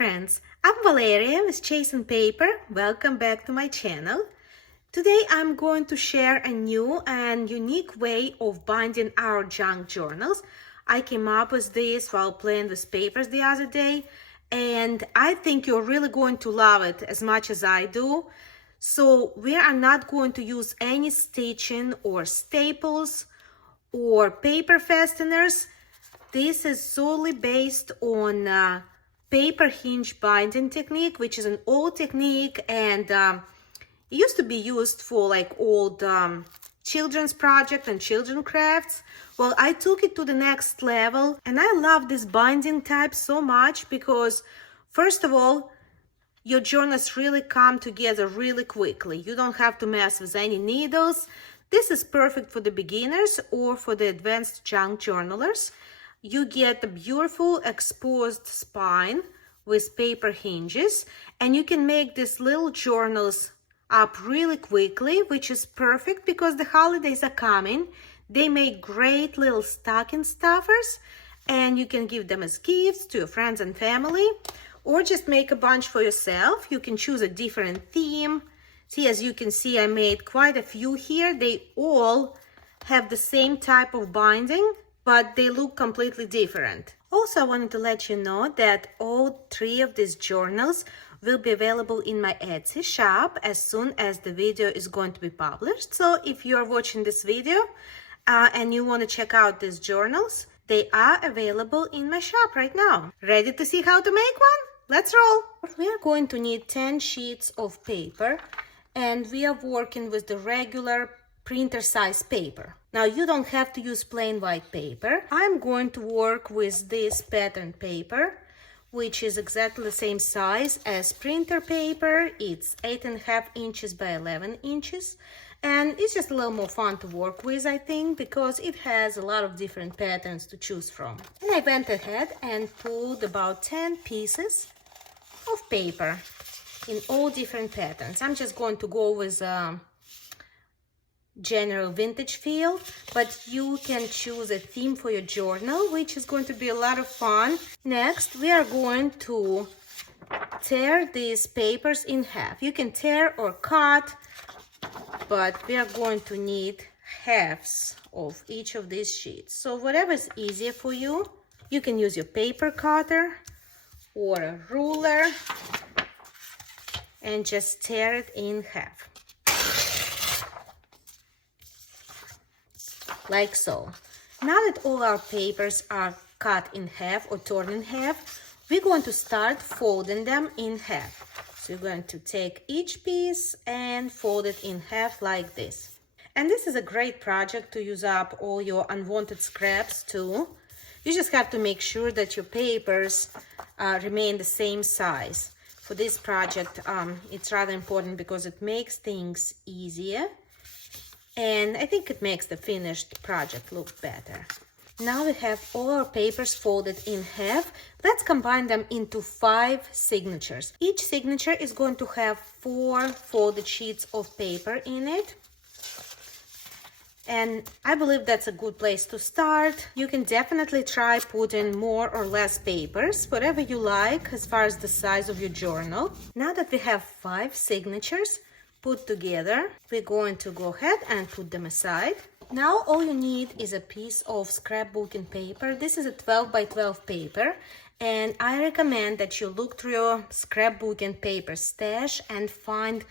friends, I'm Valeria with Chasing Paper. Welcome back to my channel. Today I'm going to share a new and unique way of binding our junk journals. I came up with this while playing with papers the other day, and I think you're really going to love it as much as I do. So we are not going to use any stitching or staples or paper fasteners. This is solely based on paper hinge binding technique, which is an old technique, and it used to be used for like old children's project and children crafts. Well, I took it to the next level, and I love this binding type so much because, first of all, your journals really come together really quickly. You don't have to mess with any needles. This is perfect for the beginners or for the advanced junk journalers. You get a beautiful exposed spine with paper hinges, and you can make these little journals up really quickly, which is perfect because the holidays are coming. They make great little stocking stuffers, and you can give them as gifts to your friends and family, or just make a bunch for yourself. You can choose a different theme. See, as you can see, I made quite a few here. They all have the same type of binding, but they look completely different. Also, I wanted to let you know that all three of these journals will be available in my Etsy shop as soon as the video is going to be published. So if you're watching this video and you want to check out these journals, they are available in my shop right now. Ready to see how to make one? Let's roll! We are going to need 10 sheets of paper, and we are working with the regular printer size paper. Now, you don't have to use plain white paper. I'm going to work with this pattern paper, which is exactly the same size as printer paper. It's 8.5 inches by 11 inches. And it's just a little more fun to work with, I think, because it has a lot of different patterns to choose from. And I went ahead and pulled about 10 pieces of paper in all different patterns. I'm just going to go with general vintage feel, but you can choose a theme for your journal, which is going to be a lot of fun. Next, we are going to tear these papers in half. You can tear or cut, but we are going to need halves of each of these sheets. So whatever is easier for you, you can use your paper cutter or a ruler and just tear it in half. Like so. Now that all our papers are cut in half or torn in half, we're going to start folding them in half. So you're going to take each piece and fold it in half like this. And this is a great project to use up all your unwanted scraps too. You just have to make sure that your papers remain the same size. For this project, it's rather important because it makes things easier. And I think it makes the finished project look better. Now we have all our papers folded in half. Let's combine them into 5 signatures. Each signature is going to have 4 folded sheets of paper in it. And I believe that's a good place to start. You can definitely try putting more or less papers, whatever you like as far as the size of your journal. Now that we have 5 signatures put together, we're going to go ahead and put them aside. Now all you need is a piece of scrapbooking paper. This is a 12 by 12 paper, and I recommend that you look through your scrapbooking paper stash and find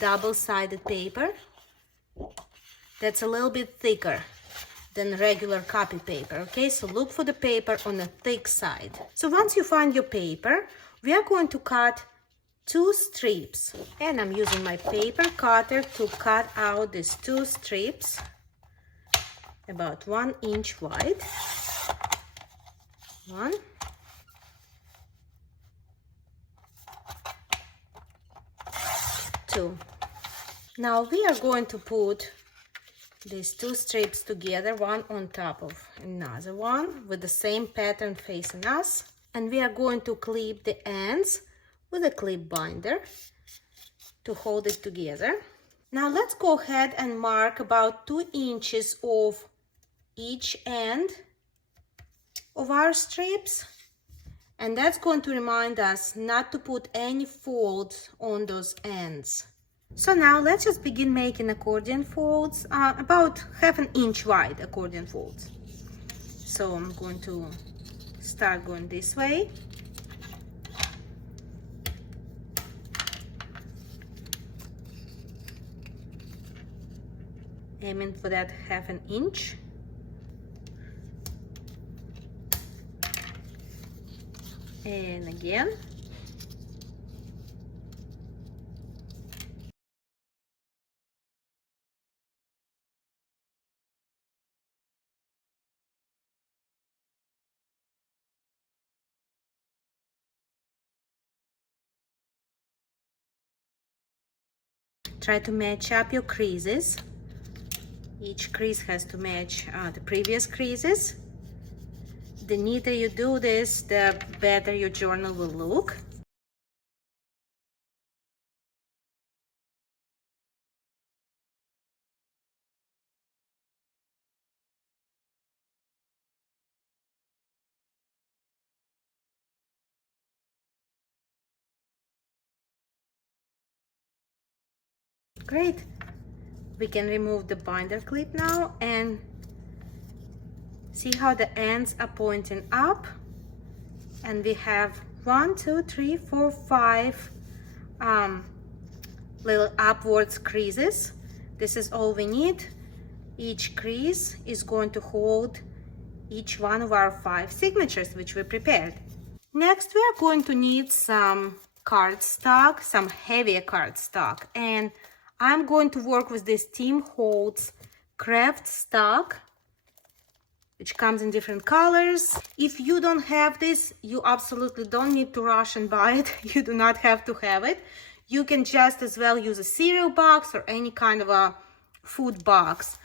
double-sided paper that's a little bit thicker than regular copy paper. Okay, so look for the paper on the thick side. So once you find your paper, we are going to cut 2 strips, and I'm using my paper cutter to cut out these 2 strips about 1 inch wide. 1, 2. Now we are going to put these 2 strips together, one on top of another one with the same pattern facing us, and we are going to clip the ends with a clip binder to hold it together. Now let's go ahead and mark about 2 inches of each end of our strips, And that's going to remind us not to put any folds on those ends. So now let's just begin making accordion folds, about 1/2 inch wide accordion folds. So I'm going to start going this way. Aiming for that 1/2 inch. And again. Try to match up your creases. Each crease has to match the previous creases. The neater you do this, the better your journal will look. Great. We can remove the binder clip now and see how the ends are pointing up. And we have 1, 2, 3, 4, 5 little upwards creases. This is all we need. Each crease is going to hold each one of our 5 signatures which we prepared. Next, we are going to need some cardstock, some heavier cardstock, and I'm going to work with this Tim Holtz craft stock, which comes in different colors. If you don't have this, you absolutely don't need to rush and buy it. You do not have to have it. You can just as well use a cereal box or any kind of a food box.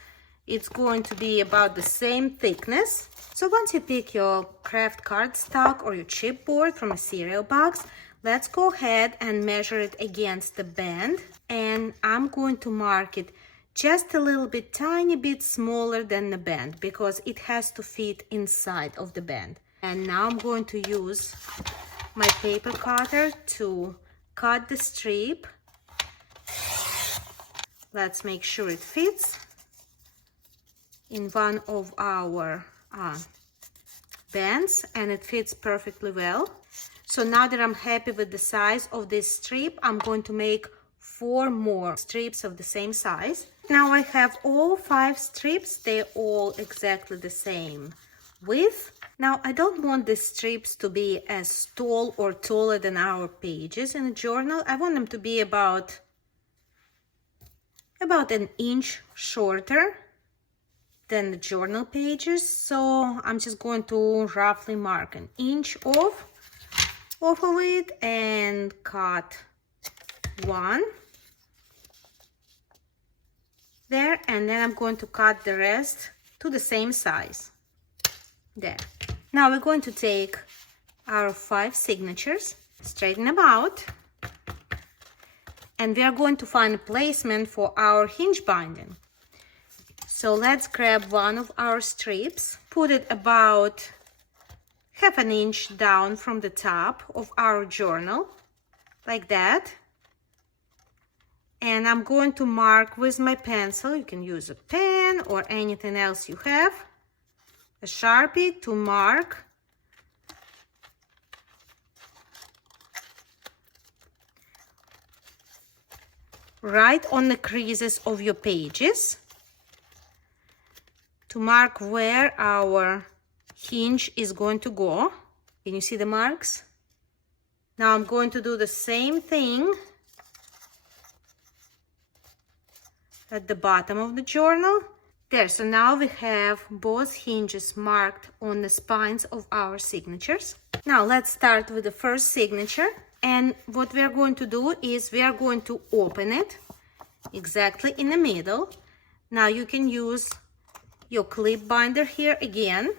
It's going to be about the same thickness. So once you pick your craft cardstock or your chipboard from a cereal box, let's go ahead and measure it against the band. And I'm going to mark it just a little bit, tiny bit smaller than the band, because it has to fit inside of the band. And now I'm going to use my paper cutter to cut the strip. Let's make sure it fits in one of our bands, and it fits perfectly well. So now that I'm happy with the size of this strip, I'm going to make 4 more strips of the same size. Now I have all 5 strips. They're all exactly the same width. Now I don't want the strips to be as tall or taller than our pages in a journal. I want them to be about an inch shorter than the journal pages. So I'm just going to roughly mark an inch off of it and cut 1 there, and then I'm going to cut the rest to the same size there. Now we're going to take our 5 signatures, straighten them out, and we are going to find a placement for our hinge binding. So let's grab one of our strips, put it about 1/2 inch down from the top of our journal, like that. And I'm going to mark with my pencil. You can use a pen or anything else you have, a Sharpie, to mark right on the creases of your pages, to mark where our hinge is going to go. Can you see the marks? Now I'm going to do the same thing at the bottom of the journal. There, so now we have both hinges marked on the spines of our signatures. Now let's start with the first signature. And what we are going to do is we are going to open it exactly in the middle. Now you can use your clip binder here again.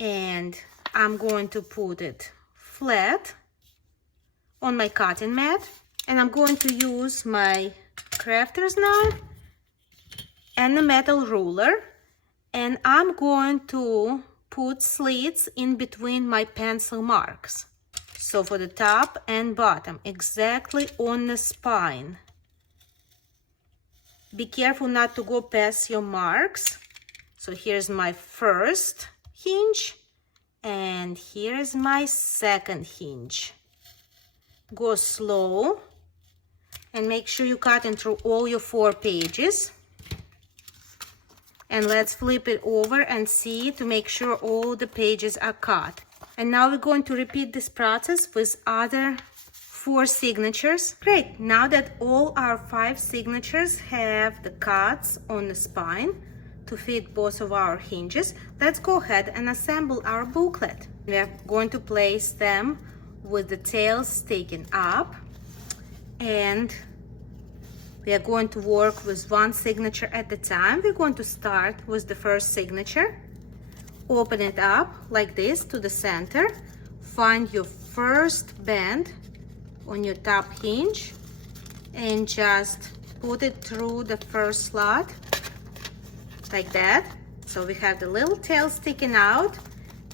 And I'm going to put it flat on my cutting mat. And I'm going to use my crafter's knife and a metal ruler, and I'm going to put slits in between my pencil marks. So for the top and bottom, exactly on the spine. Be careful not to go past your marks. So here's my first hinge, and here's my second hinge. Go slow, and make sure you cut in through all your 4 pages. And let's flip it over and see to make sure all the pages are cut. And now we're going to repeat this process with other 4 signatures. Great, now that all our 5 signatures have the cuts on the spine to fit both of our hinges, let's go ahead and assemble our booklet. We are going to place them with the tails sticking up, and we are going to work with 1 signature at a time. We're going to start with the first signature. Open it up like this to the center. Find your first bend on your top hinge and just put it through the first slot like that. So we have the little tail sticking out,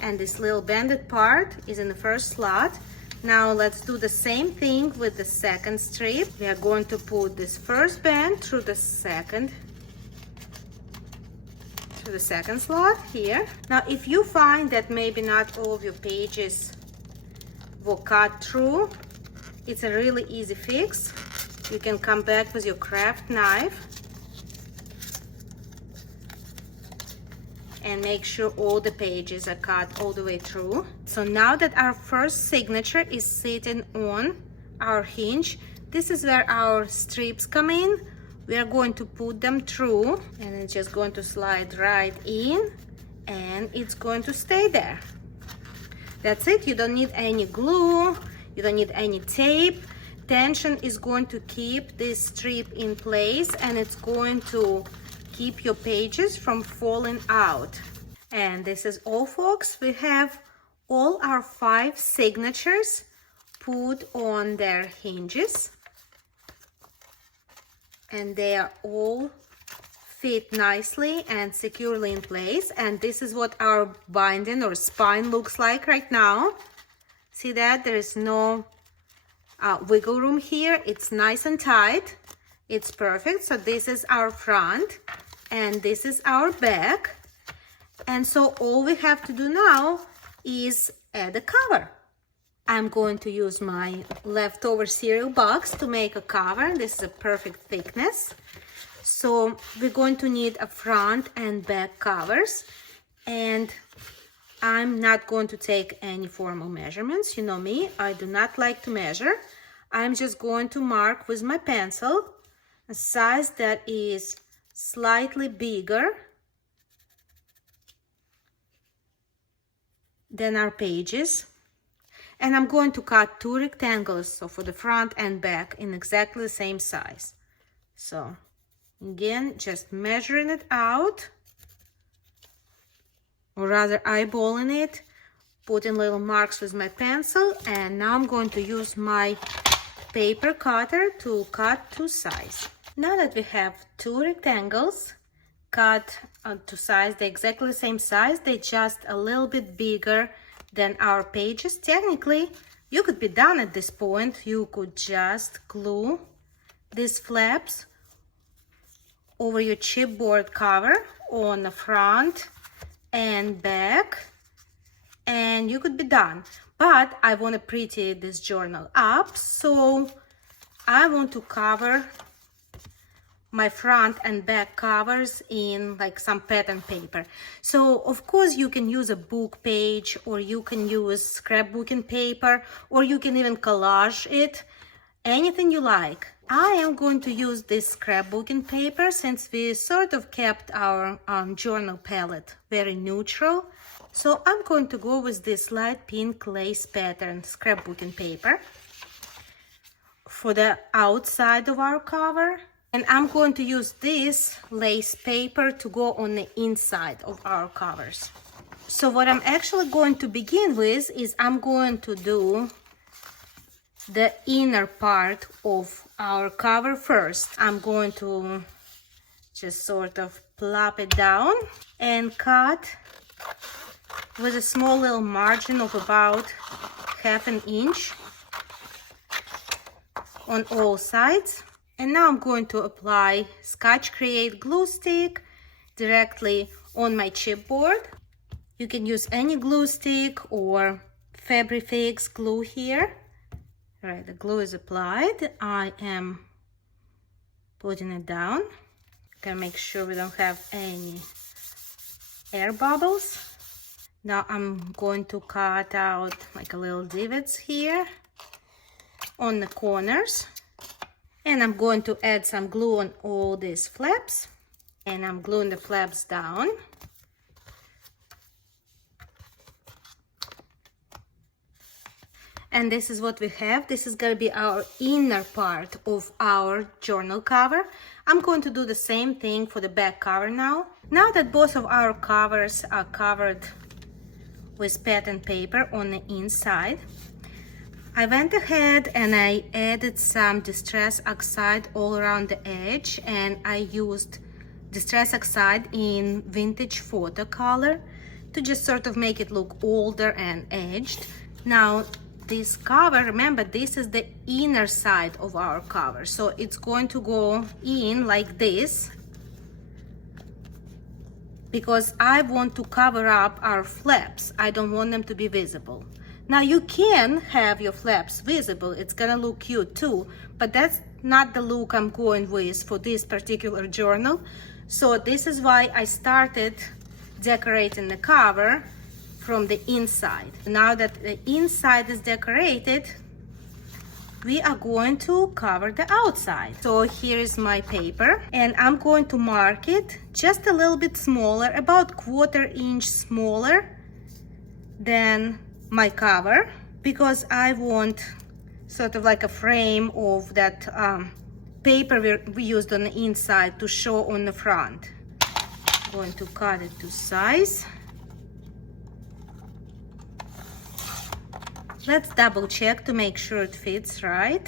and this little bended part is in the first slot. Now let's do the same thing with the second strip. We are going to put this first bend through the second slot here. Now if you find that maybe not all of your pages will cut through, it's a really easy fix. You can come back with your craft knife and make sure all the pages are cut all the way through. So now that our first signature is sitting on our hinge, this is where our strips come in. We are going to put them through, and it's just going to slide right in, and it's going to stay there. That's it. You don't need any glue, you don't need any tape. Tension is going to keep this strip in place, and it's going to keep your pages from falling out. And this is all, folks. We have all our 5 signatures put on their hinges, and they are all fit nicely and securely in place. And this is what our binding or spine looks like right now. See that? There is no wiggle room here. It's nice and tight. It's perfect. So this is our front, and this is our back. And so all we have to do now is add a cover. I'm going to use my leftover cereal box to make a cover. This is a perfect thickness. So we're going to need a front and back covers. And I'm not going to take any formal measurements. You know me, I do not like to measure. I'm just going to mark with my pencil a size that is slightly bigger than our pages, and I'm going to cut 2 rectangles, so for the front and back, in exactly the same size. So again, just measuring it out, or rather eyeballing it, putting little marks with my pencil, and now I'm going to use my paper cutter to cut to size. Now that we have 2 rectangles cut to size, they're exactly the same size, they're just a little bit bigger than our pages. Technically, you could be done at this point. You could just glue these flaps over your chipboard cover on the front and back, and you could be done. But I want to pretty this journal up, so I want to cover my front and back covers in like some pattern paper. So of course you can use a book page, or you can use scrapbooking paper, or you can even collage it, anything you like. I am going to use this scrapbooking paper since we sort of kept our journal palette very neutral. So I'm going to go with this light pink lace pattern scrapbooking paper for the outside of our cover. And I'm going to use this lace paper to go on the inside of our covers. So what I'm actually going to begin with is I'm going to do the inner part of our cover first. I'm going to just sort of plop it down and cut with a small little margin of about 1/2 inch on all sides. And now I'm going to apply Scotch Create glue stick directly on my chipboard. You can use any glue stick or Fabrifix glue here. All right, the glue is applied. I am putting it down. Gotta make sure we don't have any air bubbles. Now I'm going to cut out like a little divots here on the corners. And I'm going to add some glue on all these flaps. And I'm gluing the flaps down. And this is what we have. This is going to be our inner part of our journal cover. I'm going to do the same thing for the back cover now. Now that both of our covers are covered with pattern paper on the inside, I went ahead and I added some Distress Oxide all around the edge, and I used Distress Oxide in Vintage Photo color to just sort of make it look older and edged. Now this cover, remember, this is the inner side of our cover, so it's going to go in like this because I want to cover up our flaps. I don't want them to be visible. Now you can have your flaps visible, it's gonna look cute too, but that's not the look I'm going with for this particular journal. So this is why I started decorating the cover from the inside. Now that the inside is decorated, we are going to cover the outside. So here is my paper, and I'm going to mark it just a little bit smaller, about 1/4 inch smaller than my cover, because I want sort of like a frame of that paper we used on the inside to show on the front. I'm going to cut it to size. Let's double check to make sure it fits right.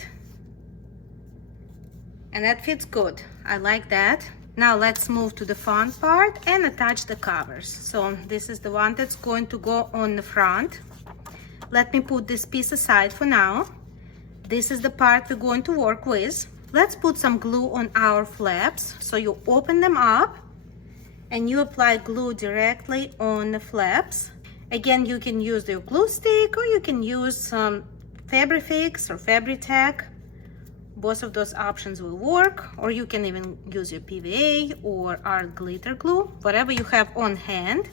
And that fits good. I like that. Now let's move to the fun part and attach the covers. So this is the one that's going to go on the front. Let me put this piece aside for now. This is the part we're going to work with. Let's put some glue on our flaps. So you open them up and you apply glue directly on the flaps. Again, you can use your glue stick or you can use some Fabrifix or Fabri-Tac. Both of those options will work, or you can even use your PVA or art glitter glue, whatever you have on hand.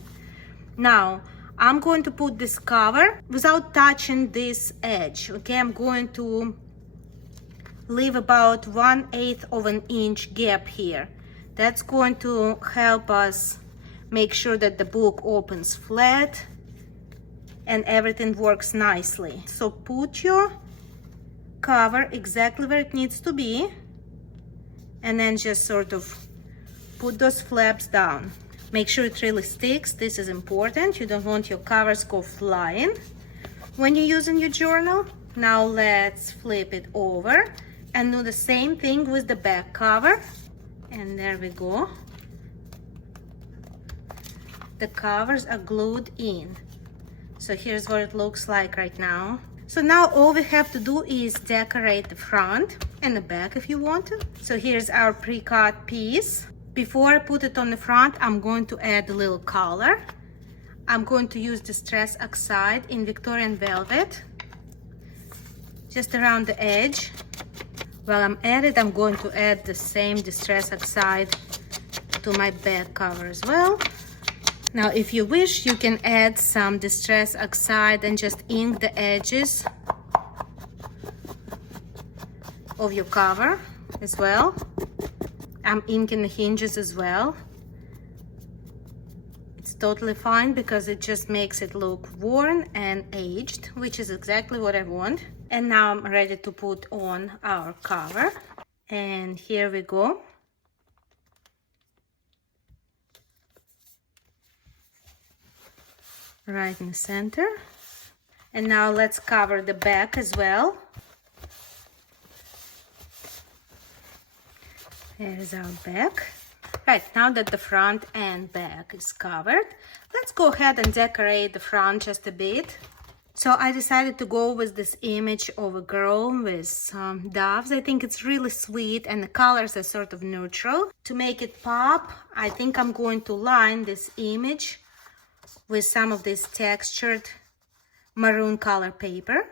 Now, I'm going to put this cover without touching this edge, okay? I'm going to leave about 1/8 of an inch gap here. That's going to help us make sure that the book opens flat and everything works nicely. So put your cover exactly where it needs to be, and then just sort of put those flaps down. Make sure it really sticks. This is important. You don't want your covers go flying when you're using your journal. Now let's flip it over and do the same thing with the back cover. And there we go. The covers are glued in. So here's what it looks like right now. So now all we have to do is decorate the front and the back if you want to. So here's our pre-cut piece. Before I put it on the front, I'm going to add a little color. I'm going to use Distress Oxide in Victorian Velvet, just around the edge. While I'm at it, I'm going to add the same Distress Oxide to my back cover as well. Now, if you wish, you can add some Distress Oxide and just ink the edges of your cover as well. I'm inking the hinges as well. It's totally fine because it just makes it look worn and aged, which is exactly what I want. And now I'm ready to put on our cover. And here we go. Right in the center. And now let's cover the back as well. Here's our back. Right, now that the front and back is covered, let's go ahead and decorate the front just a bit. So I decided to go with this image of a girl with some doves. I think it's really sweet and the colors are sort of neutral. To make it pop, I think I'm going to line this image with some of this textured maroon color paper.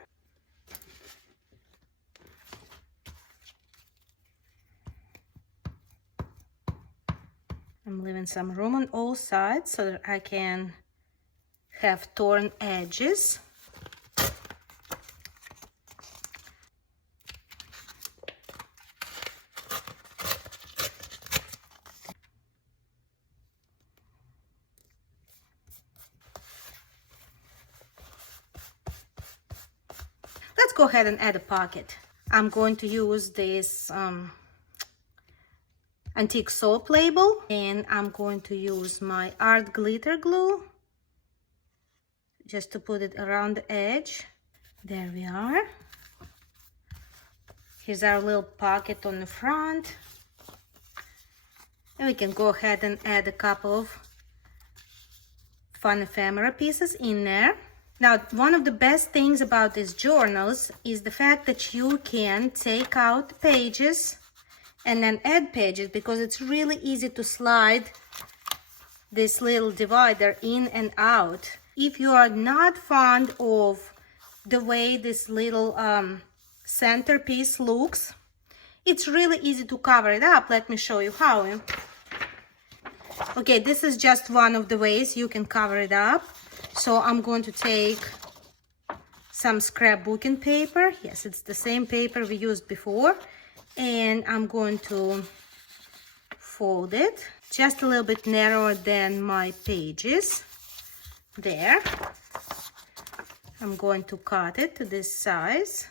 I'm leaving some room on all sides so that I can have torn edges. Let's go ahead and add a pocket. I'm going to use this antique soap label, and I'm going to use my art glitter glue just to put it around the edge. There we are. Here's our little pocket on the front, and we can go ahead and add a couple of fun ephemera pieces in there. Now, one of the best things about these journals is the fact that you can take out pages and then add pages, because it's really easy to slide this little divider in and out. If you are not fond of the way this little centerpiece looks, it's really easy to cover it up. Let me show you how. Okay, this is just one of the ways you can cover it up. So I'm going to take some scrapbooking paper. Yes, it's the same paper we used before. And I'm going to fold it just a little bit narrower than my pages. There. I'm going to cut it to this size.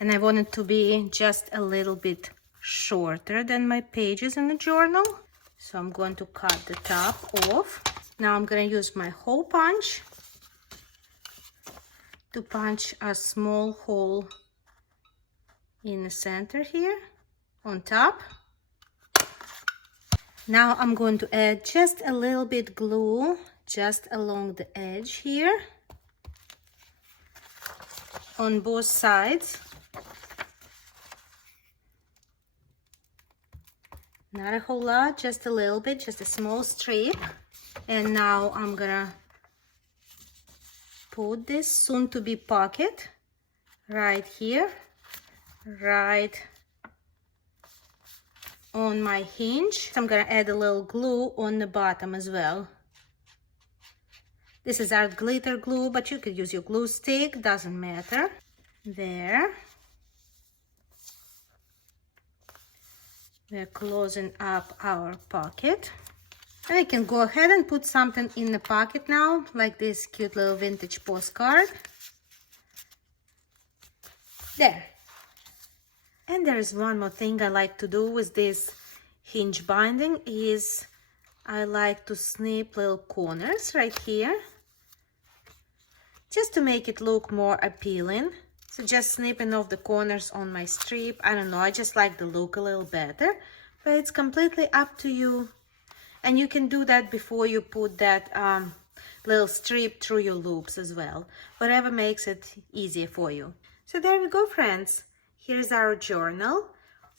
And I want it to be just a little bit shorter than my pages in the journal. So I'm going to cut the top off. Now I'm going to use my hole punch to punch a small hole in the center here on top. Now I'm going to add just a little bit glue just along the edge here on both sides. Not a whole lot, just a little bit, just a small strip. And now I'm gonna put this soon-to-be pocket right here, right on my hinge. I'm gonna add a little glue on the bottom as well. This is art glitter glue, but you could use your glue stick, doesn't matter. There. We're closing up our pocket. I can go ahead and put something in the pocket now, like this cute little vintage postcard. There. And there is one more thing I like to do with this hinge binding is I like to snip little corners right here, just to make it look more appealing. So just snipping off the corners on my strip. I don't know, I just like the look a little better, but it's completely up to you. And you can do that before you put that little strip through your loops as well. Whatever makes it easier for you. So there we go, friends. Here's our journal.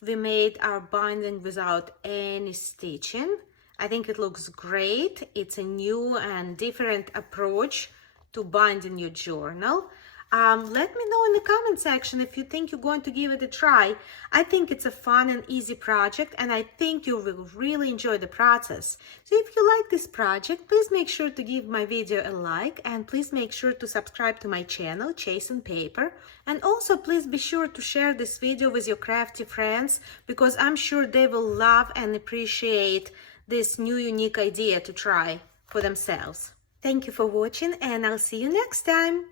We made our binding without any stitching. I think it looks great. It's a new and different approach to binding your journal. Let me know in the comment section if you think you're going to give it a try. I think it's a fun and easy project, and I think you will really enjoy the process. So if you like this project, please make sure to give my video a like, and please make sure to subscribe to my channel, Chasing Paper. And also please be sure to share this video with your crafty friends, because I'm sure they will love and appreciate this new unique idea to try for themselves. Thank you for watching, and I'll see you next time.